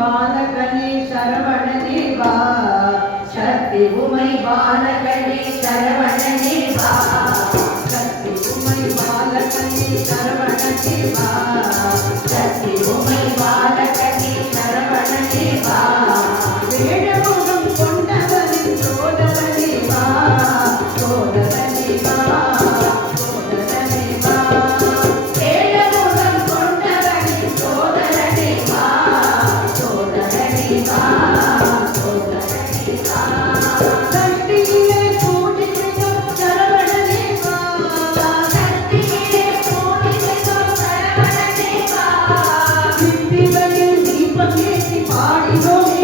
பாலகனே சரவணனே வா சக்தி உமை பாலகனே சரவணனே வா சக்தி உமை பாலகனே சரவணனே வா சக்தி உமை பாலகனே சரவணனே வா வேடமுகம் கொண்டவரின் சோதரனே வா சோதரனே வா சோதரனே வா வேடமுகம் கொண்டவரின் சோதரனே வா சோதரனே வா சோதரனே வா சக்தியிலே பூஜிக்கும் சரவணனே வா சக்தியிலே பூஜிக்கும் சரவணனே வா சித்திகளில் தீபம் ஏற்றி பாடினோம்